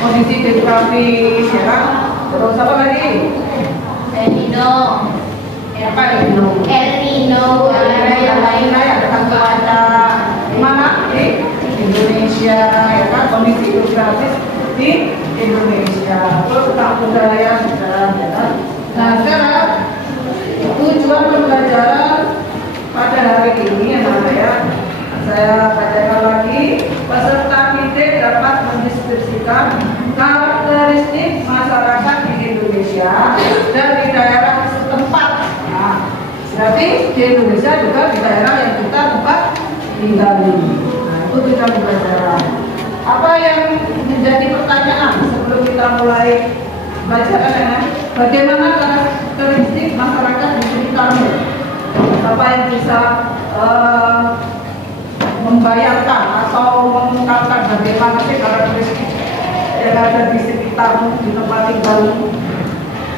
Kondisi geografis, ya kan? Terus apa lagi? El Nino. Apa El Nino? El Nino. Yang lain ada kan cuaca. Di mana? Di Indonesia, ya kan? Kondisi geografis di Indonesia. Terus tentang budaya sudah, ya kan? Nah sekarang tujuan pembelajaran pada hari ini adalah ya, saya bacakan lagi. Peserta didik dapat mendeskripsikan karakteristik masyarakat di Indonesia dan di daerah setempat. Nah, berarti di Indonesia juga di daerah yang kita tempat tinggali. Nah, itu kita pembelajaran. Apa yang menjadi pertanyaan sebelum kita mulai belajar ya? Bagaimana karakteristik masyarakat di sekitarmu? Apa yang bisa membayangkan atau mengungkapkan bagaimana sih karakteristik yang ada di sekitarmu, di tempat tinggalmu?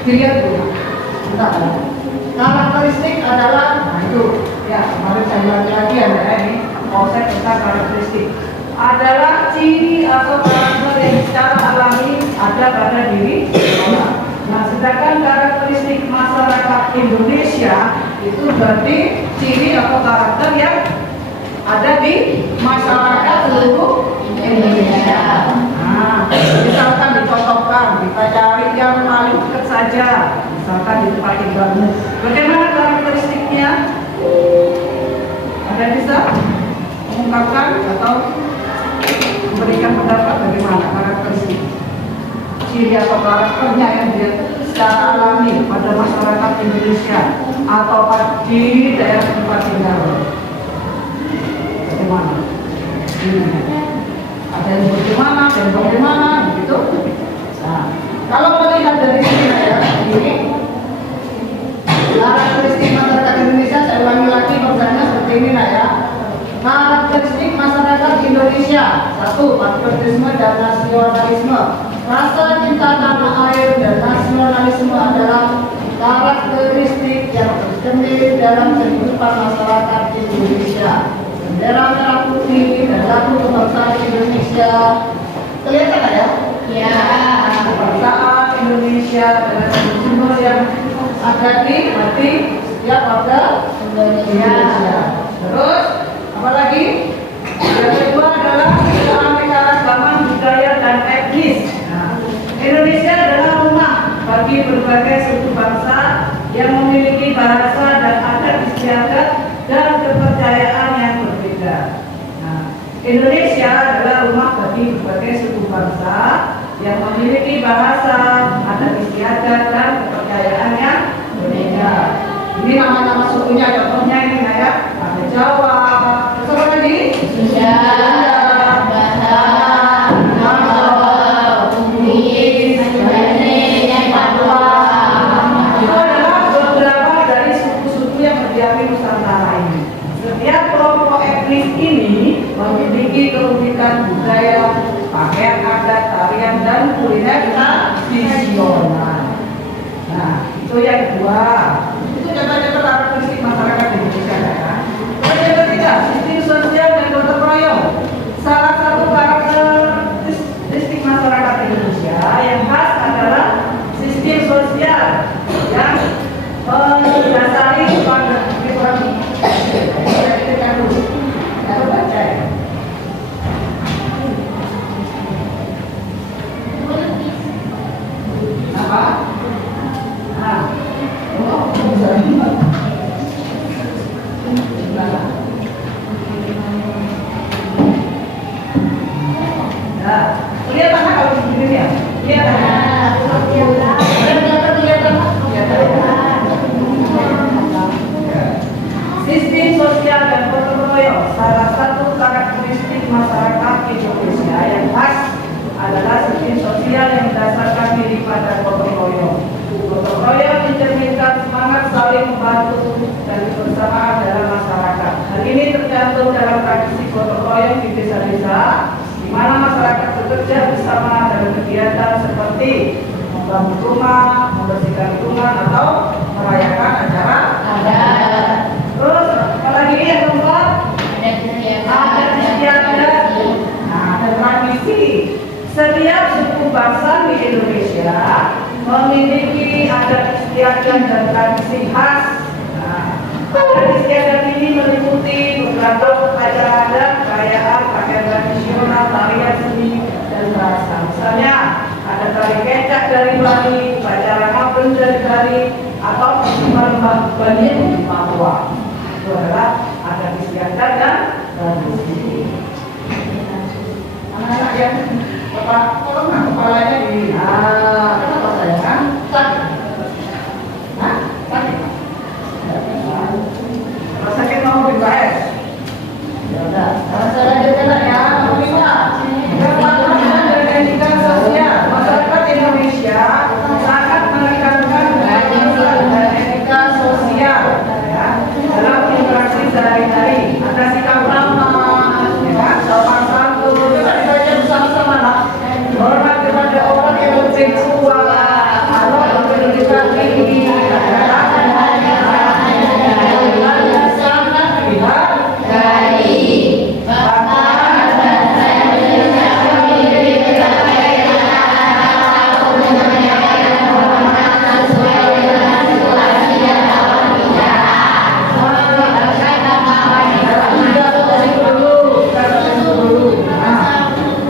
Dilihat dulu. Karakteristik adalah, nah itu ya kemarin saya bilang lagi ya ini konsep tentang karakteristik adalah ciri atau karakter yang secara alami ada pada diri orang. Nah, sedangkan karakteristik masyarakat Indonesia itu berarti ciri atau karakter yang ada di masyarakat seluruh Indonesia. Nah, misalkan dicontohkan, kita cari yang paling dekat saja, misalkan di tempat tinggalmu. Bagaimana karakteristiknya? Ada yang bisa mengungkapkan atau memberikan pendapat bagaimana karakteristik ciri atau karakternya yang dia secara alami pada masyarakat Indonesia atau di daerah tempat tinggal? Bagaimana? Ada yang bagaimana dan bagaimana begitu. Nah, kalau melihat dari sini ya, ini karakteristik masyarakat Indonesia, saya ulangi lagi pertanyaannya seperti ini ya. Karakteristik masyarakat Indonesia: 1. Patriotisme dan nasionalisme. Rasa cinta tanah air dan nasionalisme adalah karakteristik yang tercermin dalam kehidupan masyarakat Indonesia. Bendera merah putih dan lagu kebangsaan Indonesia. Kelihatan nggak ya? Ya. Kebangsaan Indonesia adalah sumber yang ada di hati setiap warga Indonesia. Terus apa lagi? Yang kedua adalah keanekaragaman budaya dan etnis. Nah, Indonesia adalah rumah bagi berbagai suku bangsa yang memiliki bahasa dan adat istiadat dan kepercayaan yang berbeda. Nah, Indonesia adalah bangsa yang memiliki bahasa, adat istiadat dan kepercayaan yang berbeda. Ini nama-nama sukunya, contohnya ini kayak ada Jawa, terus apa lagi? Sunda, Batak, Jawa, Bugis, Bali, Papua. Itu adalah beberapa dari suku-suku yang berdiami Nusantara ini. Setiap kelompok etnis ini memiliki keunikan budaya, pakaian adat, tarian, dan kuliner tradisional. Nah, itu yang kedua. Itu contoh-contoh karakteristik masyarakat Indonesia, kan? Terus yang ketiga, sistem sosial dan gotong royong. Salah satu karakteristik masyarakat Indonesia yang khas adalah sistem sosial yang mendasari pada ekonomi. Apa? Nah, lihat mana kalau begini ya? Lihat sistem sosial dan gotong royong. Salah satu karakteristik masyarakat Indonesia yang khas adalah sistem sosial yang berdasarkan diri pada gotong royong. Gotong royong mencerminkan semangat saling membantu dan kebersamaan dalam masyarakat. Hal ini tercantum dalam tradisi gotong royong di desa-desa, di mana masyarakat bekerja bersama dalam kegiatan seperti membangun rumah, membersihkan lingkungan, atau merayakan acara adat. Terus apalagi yang keempat, adat istiadat. Nah, ada tradisi. Setiap suku bangsa di Indonesia memiliki adat istiadat dan tradisi khas. Nah, adat istiadat ini meliputi beberapa upacara adat, perayaan, pakaian tradisional, tarian seni, dan bahasa. Misalnya ada tari kecak dari Bali, upacara ngabeng dari Bali, atau festival Bali di Papua. Itu adalah adat istiadat dan tradisi. Anak-anak yang Bapak, tolong kepalanya di kenapa saya? Sakit? Hah? Sakit? Kalau sakit mau dibahas? Ya udah. Selanjutnya ya, nomor 5. Kepatuhan dan etika sosial. Masyarakat Indonesia sangat menekankan dan etika sosial ya, dalam interaksi sehari-hari. Ada sikap ramah, ya, sopan santun. Kita dibaca bersama-sama lah. Hormat kepada orang yang lebih tua, atau berpendidikan tinggi, sangat dihargai.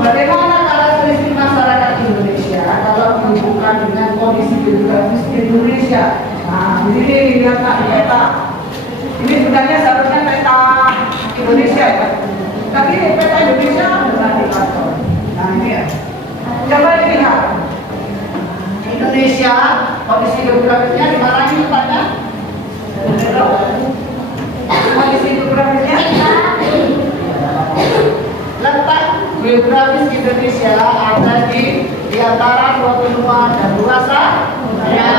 Bagaimana karakteristik masyarakat Indonesia kalau dihubungkan dengan kondisi geografis Indonesia? Nah, di sini lihat peta. Ini sebenarnya seharusnya peta Indonesia ya, tapi peta Indonesia bukan di kantor. Nah ini ya. Coba dilihat Indonesia kondisi geografisnya di mana ini pada? Kondisi geografisnya? Letak geografis Indonesia ada di antara dua benua dan dua samudra.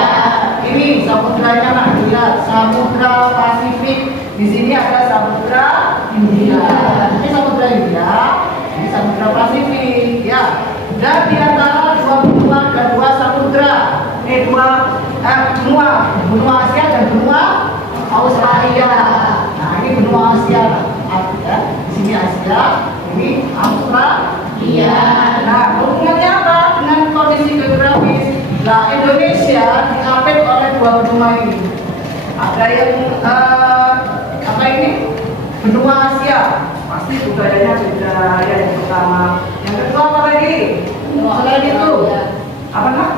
Ini samudranya nak lihat, Samudra Pasifik. Di sini ada Samudra Hindia. Ini Samudra Hindia, ini Samudra Pasifik. Ya, dan di antara dua benua dan dua samudra, ini benua Asia dan benua Australia. Nah, ini benua Asia. Ya, di sini Asia, ini Australia. Nah, hubungannya apa dengan kondisi geografis? Nah, Indonesia diapit oleh dua benua ini. Ada yang apa ini? Benua Asia, pasti budayanya beda. Yang pertama, yang kedua apa lagi? Selain itu, apa nak?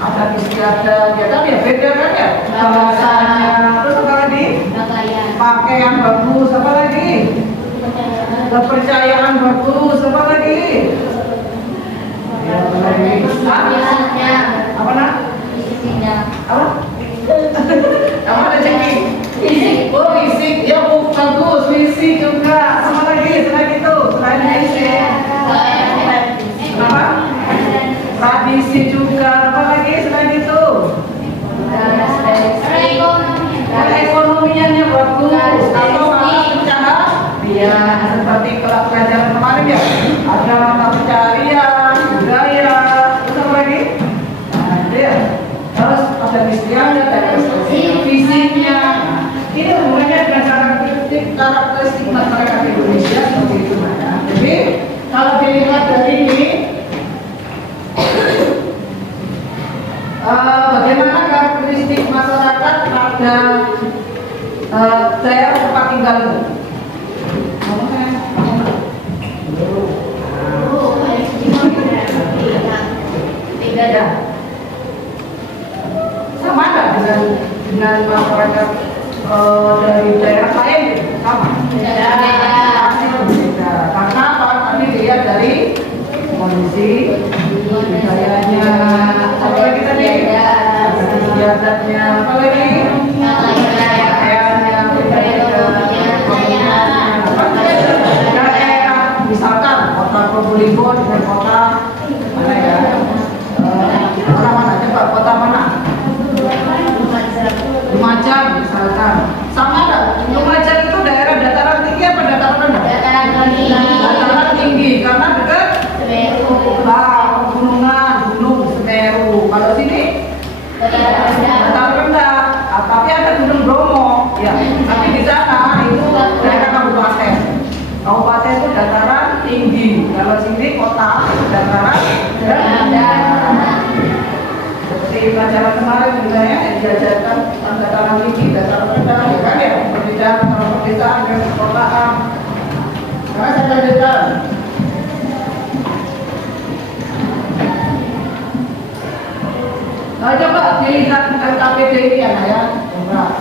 Ada istiadat, ya kan ya beda kan ya? Bahasanya, terus apa lagi? Pakaian bagus, apa lagi? Kepercayaan bagus, apa lagi? Ya, seperti pelajaran kemarin ya. Ada mata pencarian, budaya, terus apa lagi? Nah, itu ya. Terus ada istiadat, ada fisiknya. Ini hubungannya dengan karakteristik masyarakat Indonesia seperti itu ya. Jadi kalau dilihat dari ini, bagaimana karakteristik masyarakat pada daerah tempat tinggalmu? Tiga Ya. Sama nggak dengan masyarakat dari daerah lain? Sama. Pasti berbeda. Karena apa? Kami lihat dari kondisi budayanya, apa lagi tadi? Istiadatnya, apa lagi? Pakaiannya berbeda. Daerah, misalkan kota Probolinggo dengan kota mana ya? Kota mana? Coba kota mana? Lumajang misalkan. Sama nggak? Lumajang itu daerah dataran tinggi apa dataran rendah? Dataran tinggi karena dekat pegunungan, gunung Semeru. Kalau sini dataran rendah. Tapi ada Gunung Bromo. Ya, tapi di sana itu daerah kabupaten. Kabupaten itu dataran tinggi. Kalau sini kota dataran rendah. Seperti pelajaran kemarin sebenarnya diajarkan dataran tinggi, dataran rendah, ya kan ya, perbedaan antara pedesaan dan perkotaan. Karena saya lanjutkan. Nah, coba dilihat LKPD ini ya, ya. Coba.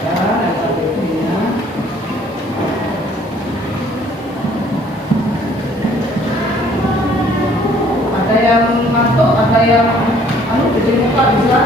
LKPD-nya. Ada yang masuk, ada yang jadi muka bisa.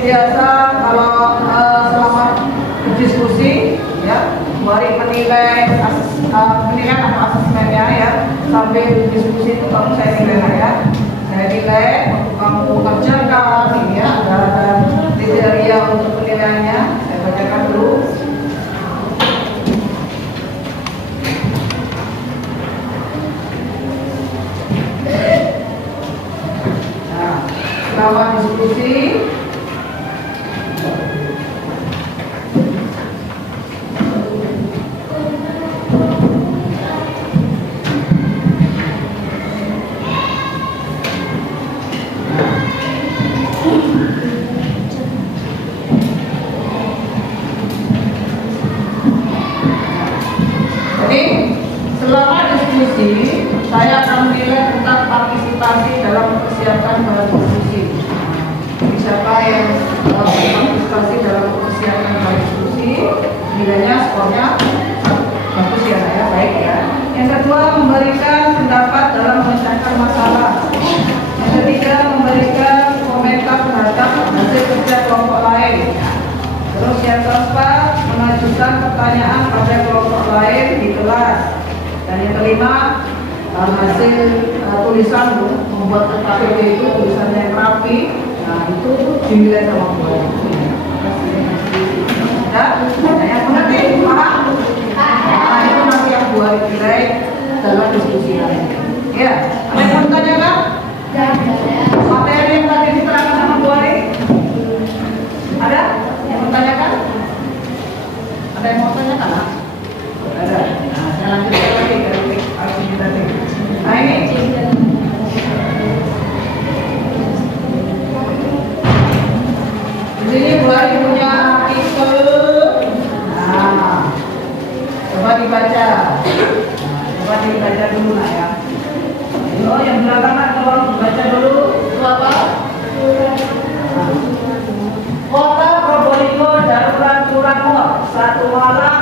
biasa kalau selama berdiskusi ya, mari menilai penilaian atau asesmennya ya, sambil diskusi itu kamu saya nilai ya. Saya nilai kamu kerjakan ini ya, ada kriteria untuk penilaiannya. Saya bacakan dulu. Nah, selama diskusi saya akan menilai tentang partisipasi dalam persiapan bahan diskusi. Siapa yang partisipasi dalam persiapan bahan diskusi, nilainya skornya bagus ya, baik ya. Yang kedua, memberikan pendapat dalam menyelesaikan masalah. Yang ketiga, memberikan komentar terhadap hasil kerja kelompok lain. Terus yang keempat, mengajukan pertanyaan pada kelompok lain di kelas. Dan yang kelima, hasil tulisan membuat KPP itu tulisan yang rapi, nah itu dinilai sama gua. Ya, yang mengerti, paham? Nah itu nanti yang gua nilai dalam diskusi lain. Ya, ada yang mau ditanyakan? Materi yang tadi diterangkan sama gua ini? Ada yang mau ditanyakan? Ada yang mau tanyakan? Ada. Nah, saya lanjutkan lagi dari sini tadi. Nah ini di sini mulai punya artikel. Nah, coba dibaca. Coba dibaca dulu lah ya. Ayo, yang belakangan tolong dibaca dulu. Itu apa? Kota Probolinggo darurat Curanmor 1 malam.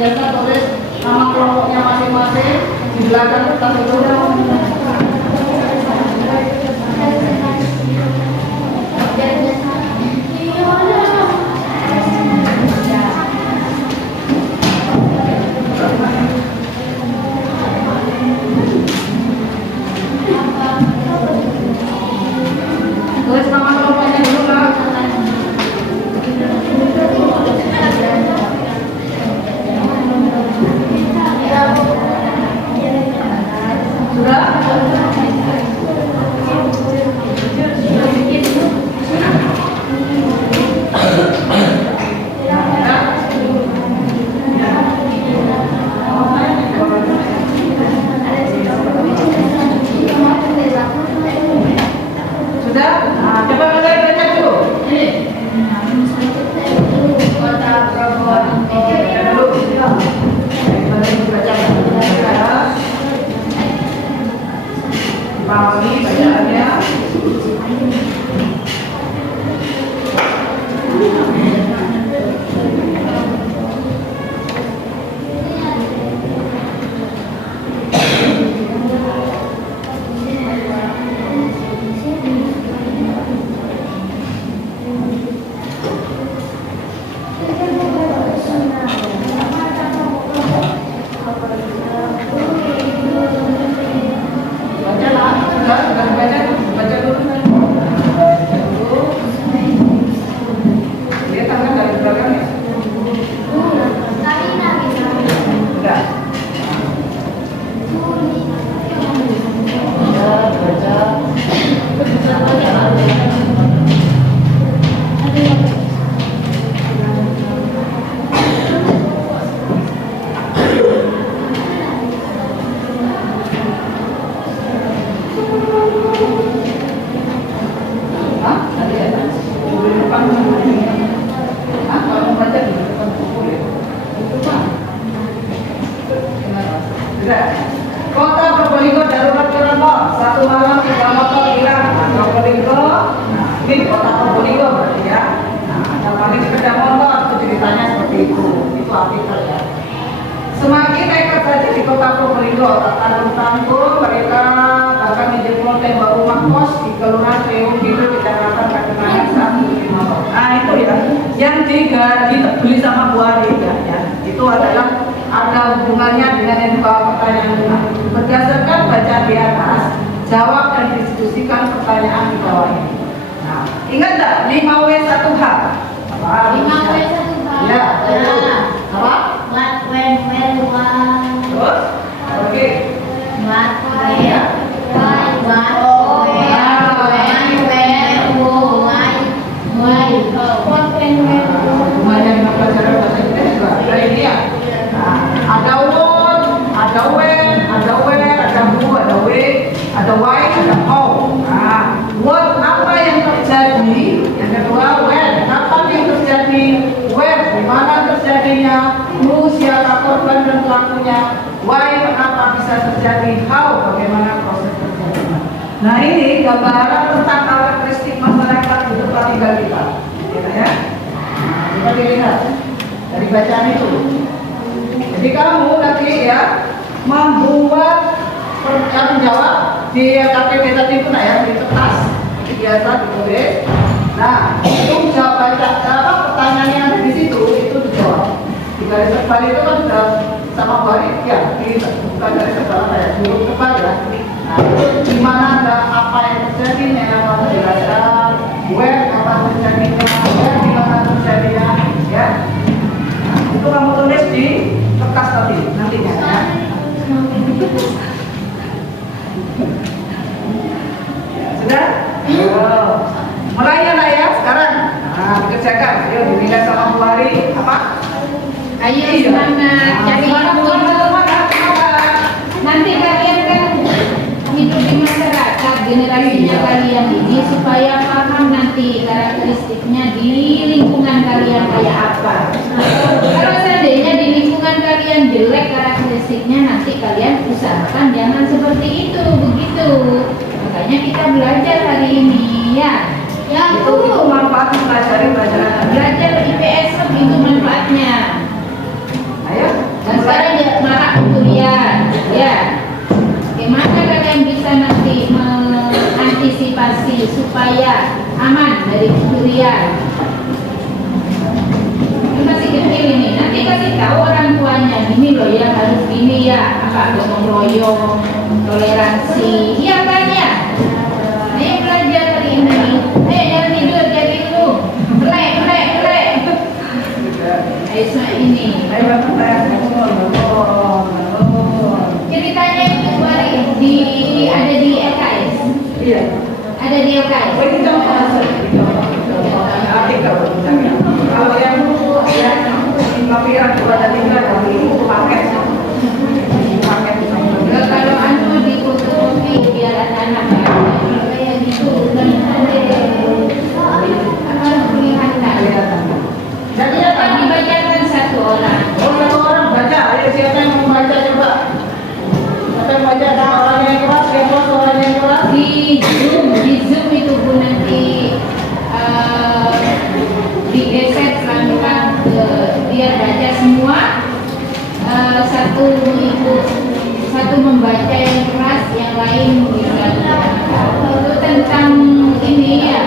Biasa tulis nama kelompoknya masing-masing di belakang kertas itu. Tulis nama kelompoknya dulu lah. Pahami bacaannya. Baca dulu. juga tak tanggung mereka bahkan menjemput tembak rumah kos di Kelurahan Reung Kidul Kecamatan Kadenganan 150. Nah itu ya, yang dibeli sama Bu Ari ya, itu adalah ada hubungannya dengan yang bawah pertanyaan. Berdasarkan bacaan di atas, jawab dan diskusikan pertanyaan di bawah ini. Nah, ingat tak 5W1H? 5W1H. Ya, betul. Apa? What, when, where, why. Terus? Oke. What, where, why, what, where, when, where, who, why, what, when, where, who. Hubungannya dengan pelajaran bahasa Inggris juga ada ini ya. Nah, ada what, ada when, ada where, ada who, ada we, ada why, ada how. Nah, what apa yang terjadi? Yang kedua when, kapan yang terjadi? Where, di mana terjadinya? Who, siapa korban dan pelakunya? Why, kenapa bisa terjadi? How, bagaimana proses terjadinya? Nah ini gambaran tentang karakteristik masyarakat di tempat tinggal kita. Ya. Nah, coba dilihat dari bacaan itu. Jadi kamu nanti ya membuat menjawab di KTP tadi itu ya di kertas itu biasa ditulis. Nah itu jawab baca apa pertanyaan yang ada di situ itu dijawab. Di garis tebal itu kan sudah sama balik ya, bukan garis tebal ya, huruf tebal ya. Nah itu di mana ada apa yang terjadi yang kamu jelaskan, where apa terjadinya, where di mana terjadinya, ya. Nah, itu kamu tulis di kertas tadi nantinya ya. Sudah? Oh. Mulai ya nak ya sekarang. Nah, dikerjakan. Ayo dinilai sama Bu Hari apa? Ayo Iya. semangat, cari ilmu. Nanti kalian kan hidup di masyarakat generasinya kalian ini supaya paham nanti karakteristiknya di lingkungan kalian kayak apa. Kalau seandainya di lingkungan kalian jelek karakteristiknya, nanti kalian usahakan jangan seperti itu, begitu. Makanya kita belajar hari ini ya. Ya Itu manfaat mempelajari pelajaran. belajar IPS begitu manfaatnya. Ayo. Dan sekarang ya marak kuliah, ya. Bagaimana kalian bisa nanti mengantisipasi supaya aman dari kuliah? Ini masih kecil ini, nanti kasih tahu orang tuanya, ini loh ya harus gini ya, apa gotong royong, toleransi, iya kan ya? Ayo belajar hari ini, jangan tidur, jadi dulu, melek. Ayo semua ini. Ayo bangun. Ceritanya itu ada di LKS. Iya. Ada di LKS. Oh, ini contoh artikel. Kalau yang di papiran juga ada tinggal dari paket. Kalau anu di fotokopi biar anak-anak kayak gitu dan ada kelihatan. Jadi Dapat dibacakan satu orang. oh, satu orang baca. Ayo siapa yang mau baca coba? Siapa yang baca? Ada orang yang keras, siapa orang yang keras? Di Zoom itu pun nanti digeser pelan-pelan biar baca semua. Satu membaca yang keras, yang lain bisa itu tentang ini ya.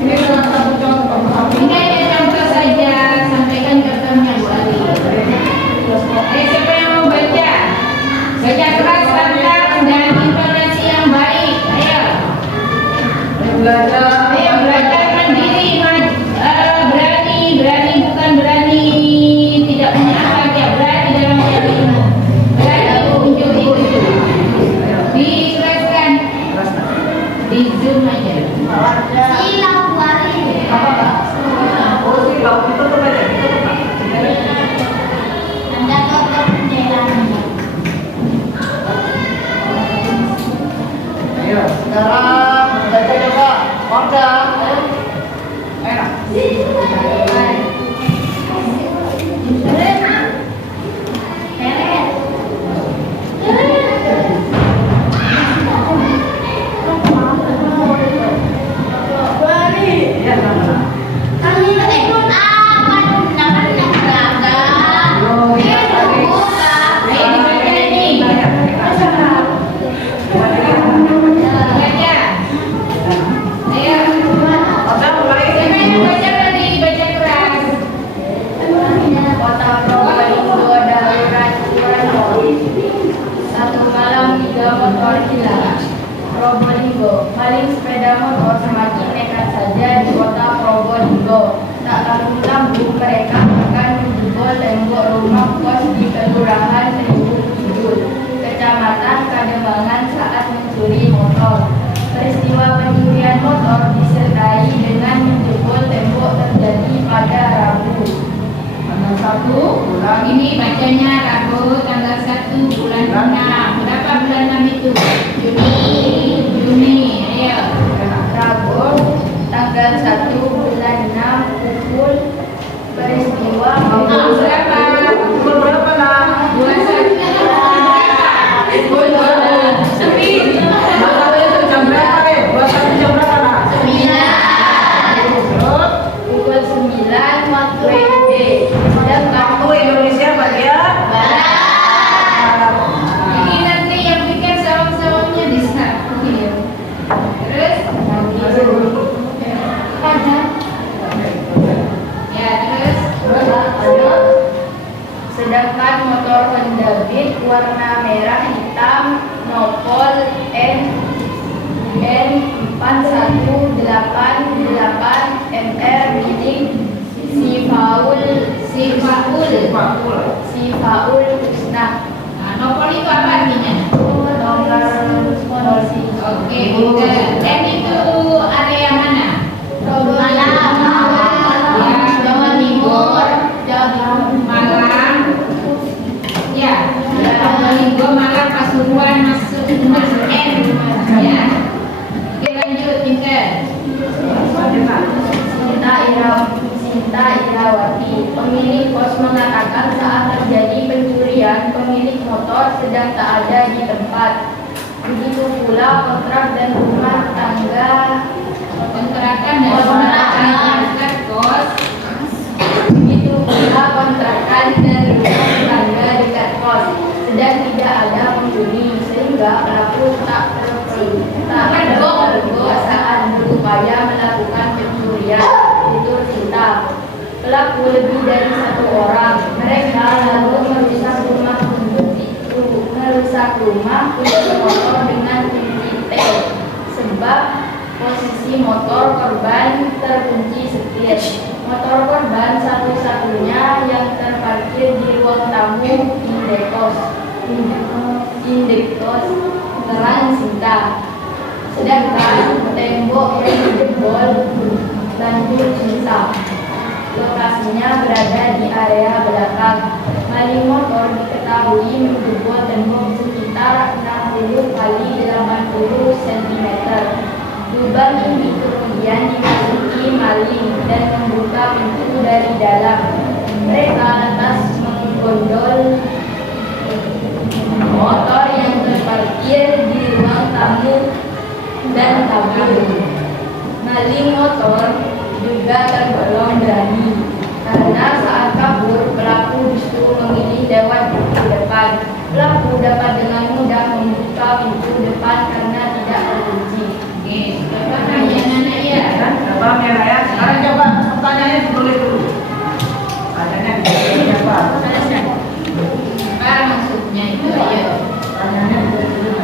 Ini salah satu contoh. Ini hanya contoh saja, sampaikan contohnya Bu Ari. Siapa yang mau baca? Baca keras, lantang, dan intonasi yang baik. Ayo. Belajar. Ayo belajar mandiri, berani bukan berani tidak punya akal, ya berani dalam ilmu. Berani unjuk itu. Dijelaskan di Zoom aja. Silau Buari. Oh, sih, laut itu tuh aja. Anda kotor jendelanya. Ayo, sekarang baca coba. Warga. Enak. Iya, sama. Kami ikut apa? Jangan yang beragam. Oh, iya, tadi. Ayo dibaca ini Probolinggo, maling sepeda motor semakin nekat saja di kota Probolinggo. Tak tanggung-tanggung mereka akan menjebol tembok rumah kos di Kelurahan Tribun Kidul, Kecamatan Kademangan saat mencuri motor. Peristiwa pencurian motor disertai dengan menjebol tembok terjadi pada Rabu. Tanggal 1 bulan Ini bacanya Rabu tanggal 1 bulan 6. Berapa bulan 6 itu? Juni. Ayo. Rabu tanggal 1 bulan 6 pukul peristiwa Pukul berapa? pukul berapa nak? 21 pukul 9. Masa itu jam berapa deh? 21 jam berapa nak? Terus pukul 9 waktu WIB. Sedangkan waktu Indonesia bagian Barat. Ini nanti yang bikin sawang-sawangnya di sana. Terus ya terus sedangkan motor Honda Beat warna merah hitam nopol N4188MR milik si Faul Husna. nah, nopol itu apa artinya? Nomor polisi. Oke, dan itu area mana? Ya, Jawa Timur, Malang. Ya, Probolinggo, Malang, Pasuruan, masuk N. Ya. Oke, lanjut, Pinter. Sinta Irawati, pemilik kos mengatakan saat terjadi pencurian, pemilik motor sedang tak ada di tempat. Begitu pula kontrak dan rumah tangga Kontrakan dan dekat kos. begitu pula kontrakan dan rumah tangga dekat kos sedang tidak ada penghuni sehingga pelaku tak berkebiasaan berupaya melakukan pencurian. Itu Sinta. Pelaku lebih dari satu orang. Mereka lalu merusak rumah kunci motor dengan kunci T sebab posisi motor korban terkunci setir. Motor korban satu-satunya yang terparkir di ruang tamu Indekos Terang Sinta. Sedangkan tembok yang dijebol banjir Sinta. Lokasinya berada di area belakang. Maling motor diketahui menjebol tembok sekitar 60 kali 80 cm. Lubang ini kemudian dimasuki maling dan membuka pintu dari dalam. Mereka lantas menggondol motor yang terparkir di ruang tamu dan kabur. Maling motor juga tergolong berani karena saat kabur pelaku justru memilih lewat pintu depan. Pelaku dapat dengan mudah membuka pintu depan karena tidak terkunci. Oke, Bapak nanya anak ya. Abang ya Raya, sekarang coba pertanyaannya ditulis dulu. Pertanyaannya ditulis siapa? Apa maksudnya itu? Ayo. Pertanyaannya ditulis dulu ya.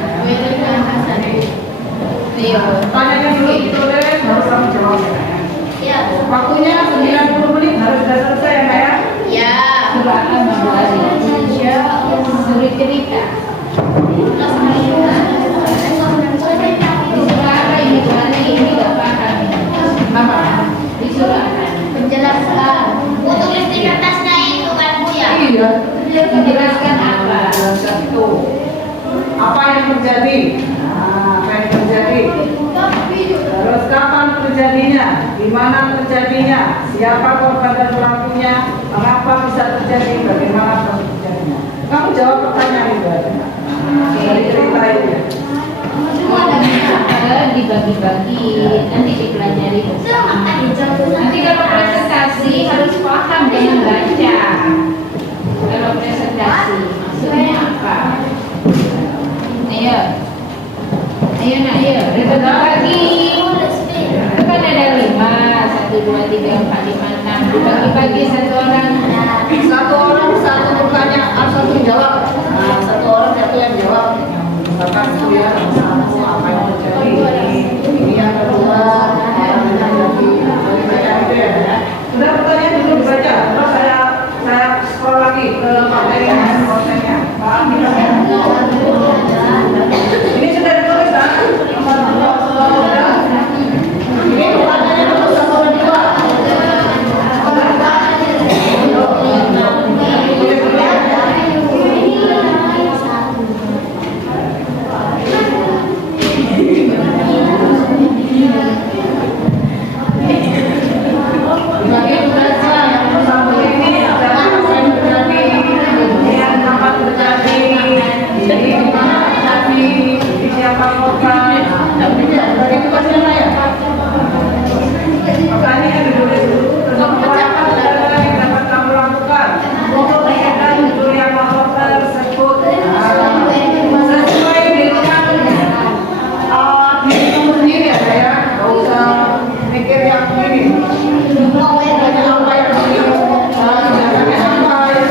Ayo. Pertanyaannya dulu ditulis, baru kamu jawab ya Raya. Ya. Waktunya 90 menit harus sudah selesai ya Raya. Ya. Silakan Suri cerita. Disuruh apa ini? Karena ini gak paham. Kenapa? Disuruh apa? Penjelasan. Tulis di kertasnya itu kan Bu ya? Iya. Menjelaskan apa? Satu. Apa yang terjadi? Nah, apa yang terjadi? Terus kapan terjadinya? Di mana terjadinya? Siapa korban dan pelakunya? Mengapa bisa terjadi? Bagaimana proses terjadinya? Kamu jawab pertanyaan itu aja. Dari cerita itu. Dibagi-bagi, nanti dipelajari. Nanti kalau presentasi harus paham dengan baca. Kalau presentasi maksudnya apa? Ayo, ayo nak, ayo. Dibagi. Itu kan ada 5, 1, 2, 3, 4, 5, 6. Dibagi-bagi satu orang. Satu orang satu pertanyaan, satu jawab. Nah, satu orang satu yang jawab. Misalkan itu ya, melaporkan. Itu pastinya ya. Makanya kan ditulis dulu ketentuan apa yang dapat kamu lakukan. Untuk mereka judul yang melaporkan tersebut sesuai dengan diri kamu sendiri ya saya. Gak usah mikir yang ini. Pokoknya apa yang tindakannya apa yang harus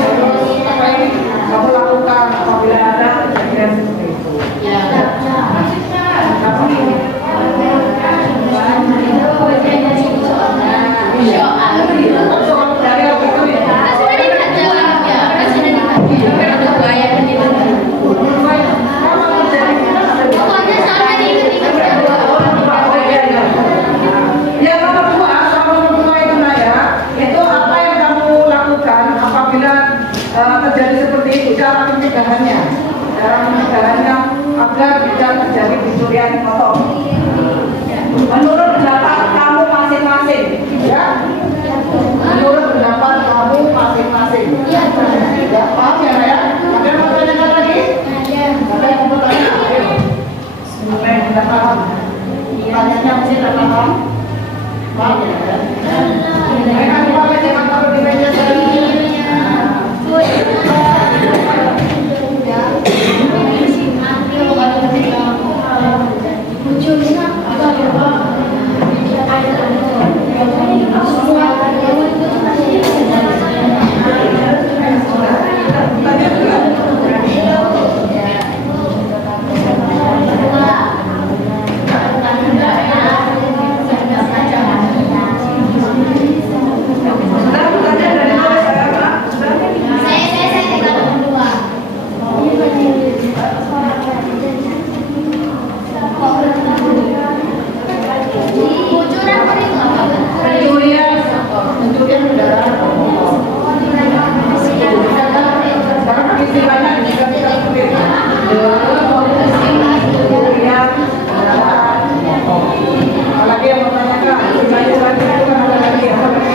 apa ini kamu lakukan apabila ada kejadian seperti itu. Yang nomor dua, soal nomor dua itu Naya, itu apa yang kamu lakukan apabila terjadi seperti itu, cara pencegahannya agar tidak terjadi pencurian motor. Menurut pendapat kamu masing-masing, ya. Menurut pendapat kamu masing-masing. Ya, paham ya Naya? Ada yang mau tanyakan lagi? Ada yang mau tanya? Ayo. Apa yang tidak paham? Tanyanya mesti tidak paham. Paham ya? Mereka lupa jangan taruh di meja pencurian kendaraan bermotor. Sekarang istilahnya diganti seperti itu. Pencurian kendaraan bermotor. Apalagi yang mempertanyakan, istilahnya lagi itu kan ada lagi apa lagi?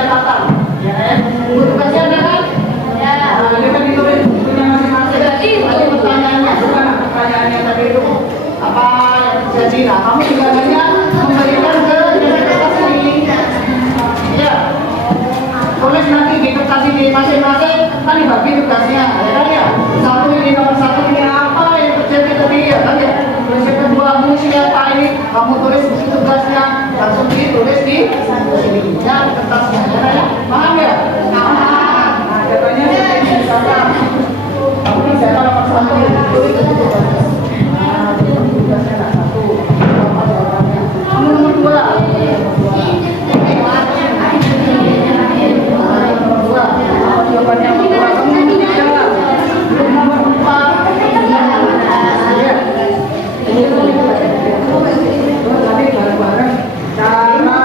catatan. Ya kan? Buku tugasnya ada kan? Ya. Nah, dia kan ditulis bukunya masing-masing. Tadi pertanyaannya, bukan pertanyaannya tadi itu apa yang terjadi. Nah, kamu juga hanya memberikan ke kertas ini. Ya. Tulis nanti di kertas ini masing-masing kan dibagi tugasnya, ya kan ya? Satu ini nomor satu ini apa yang terjadi tadi ya kan ya? Terus yang kedua kamu siapa ini? Kamu tulis buku tugasnya langsung ditulis di sini ya kertasnya, ya kan ya? Paham ya? Paham. Nah, katanya seperti misalkan kamu ini siapa nomor satu tulis buku tugasnya. Nah, buku tugasnya nggak satu. Apa jawabannya? Kamu nomor dua. Jawabannya nomor dua, kamu tiga, belum nomor empat. Tadi bareng-bareng cara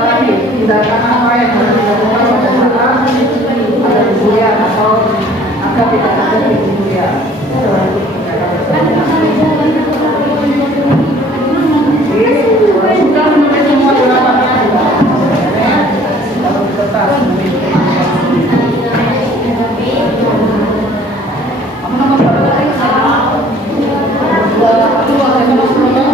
tadi tindakan apa yang harus dilakukan pada saat ada kuliah atau agar tidak ada di kuliah. Sudah menulis semua jawabannya juga. Kalau kertas. Kamu nomor berapa tadi? Dua, saya nomor berapa?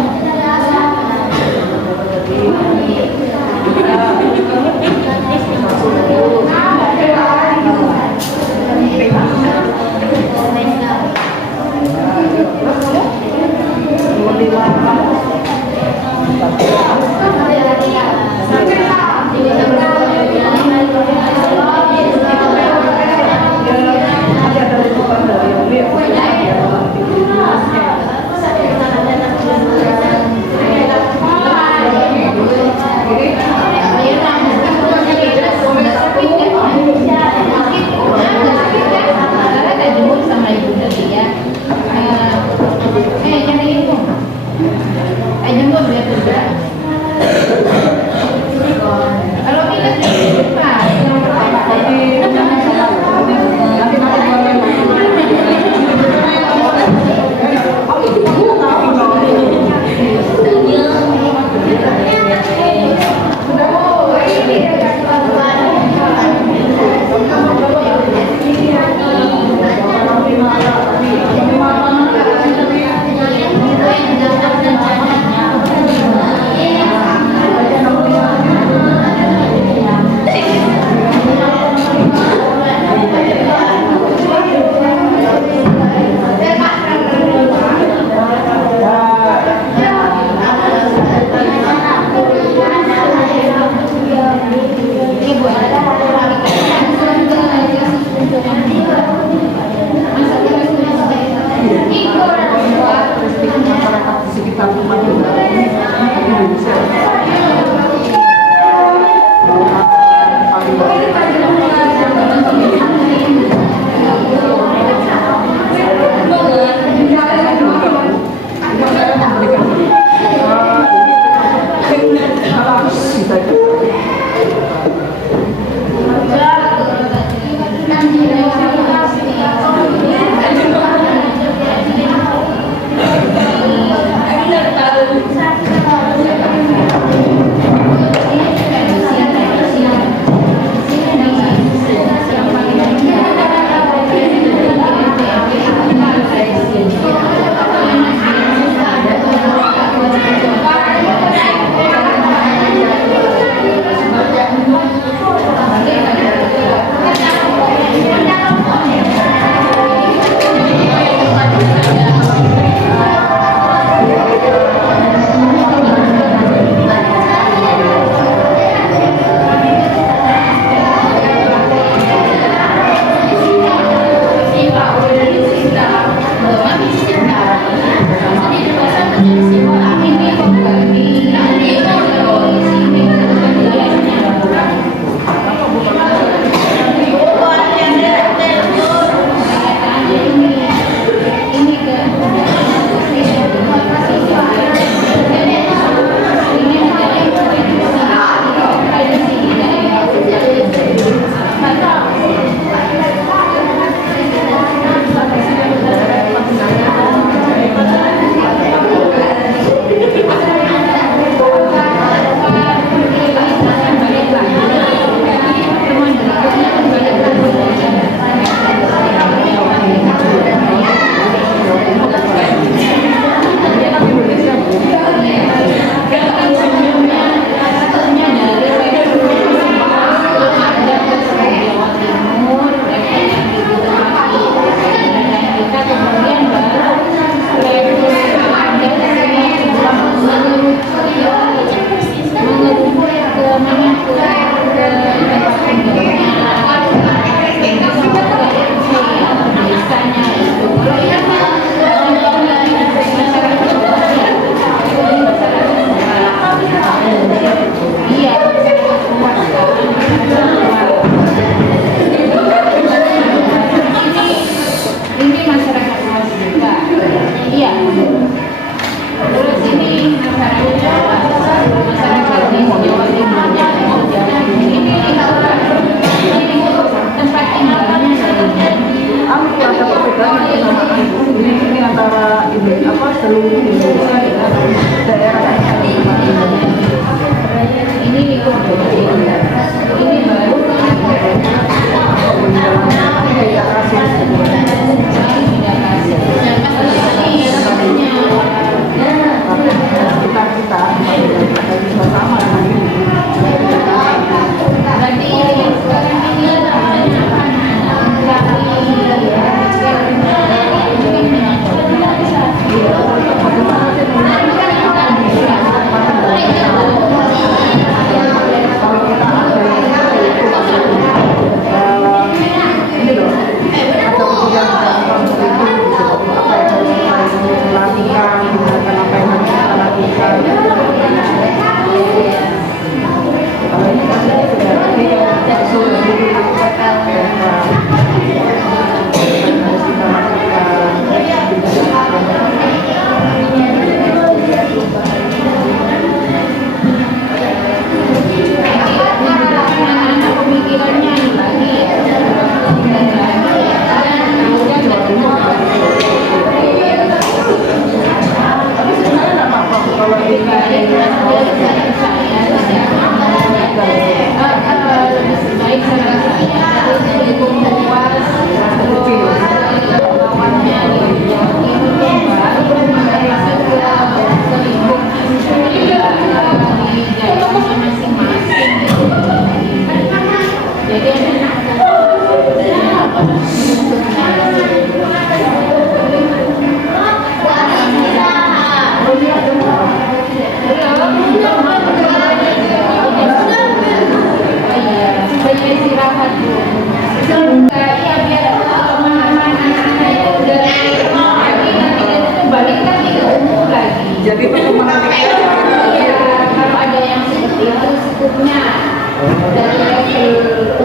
dari level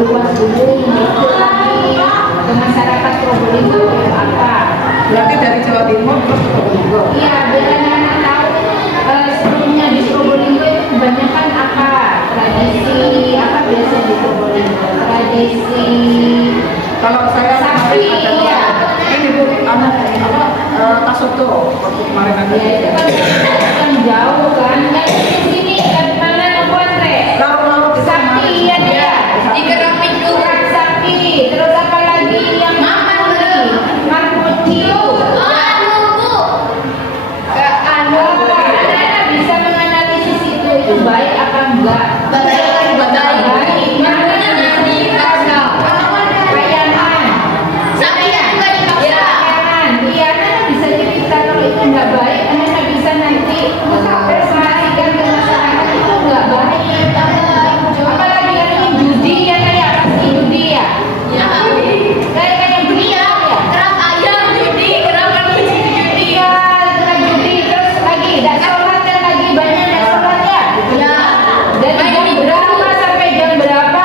luas dulu itu lagi ke masyarakat Probolinggo itu apa. Berarti dari Jawa Timur terus ke Probolinggo. Iya, biar anak-anak tahu sebelumnya di Probolinggo itu kebanyakan apa tradisi apa biasa di Probolinggo, tradisi Kalau saya sapi, kemarin iya. ini Bu, anak apa Kasoto waktu kemarin ada. Ya itu kan jauh kan, kan di sini dari mana Andre? Lalu Sapi ya dia, Digerapin dulu. orang sapi, terus apa lagi yang marmutio. Anak-anak bisa menganalisis itu baik apa enggak? Baik. Makanya dikasih bayangan. Sapi yang juga dipaksa. Bayangan. Iya, anak bisa cerita kalau itu enggak baik, anak bisa nanti presentasikan ke masyarakat itu enggak baik. Apalagi yang ini judi ya kayak pasti judi ya. Ya. Kayak dunia ya. Kerap ayam judi, kerap kami judi. Iya, dengan judi terus lagi tidak sholat kan lagi banyak yang sholat ya. Ya. Dari jam berapa sampai jam berapa?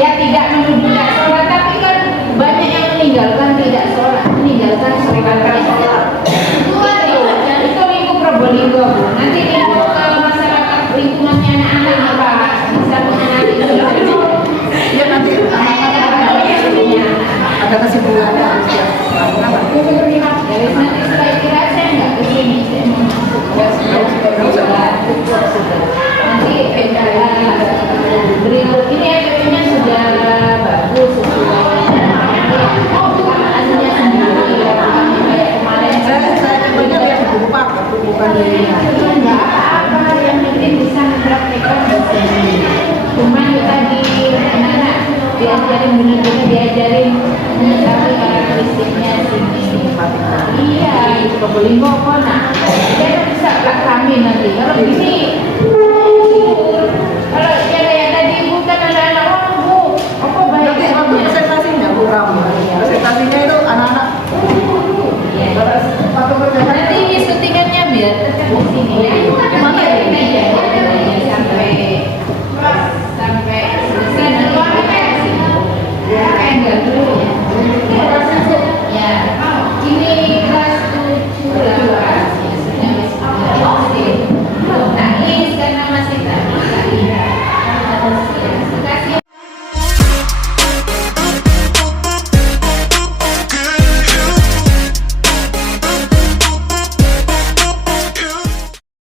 Ya tidak menuduh tidak sholat, tapi kan banyak yang meninggalkan tidak sholat, meninggalkan sholat. Itu lingkup Probolinggo Bu. Nanti lingkup ke masyarakat lingkungannya anak-anak apa bisa menganalisis itu. Iya nanti ada kesimpulannya. Dari nanti setelah kira saya nggak kesini, saya mau masuk. Nanti berikut ini efeknya sudah bagus sesuai aslinya sendiri ya, bukan kayak kemarin. Saya coba lihat buku Pak, bukan dari Nggak apa-apa, yang penting bisa mempraktekkan sendiri. Cuman itu tadi anak-anak diajarin benar-benar diajarin mengetahui karakteristiknya sini. Iya, itu Probolinggo kok nah. Dia bisa belak kami nanti. Kalau di sini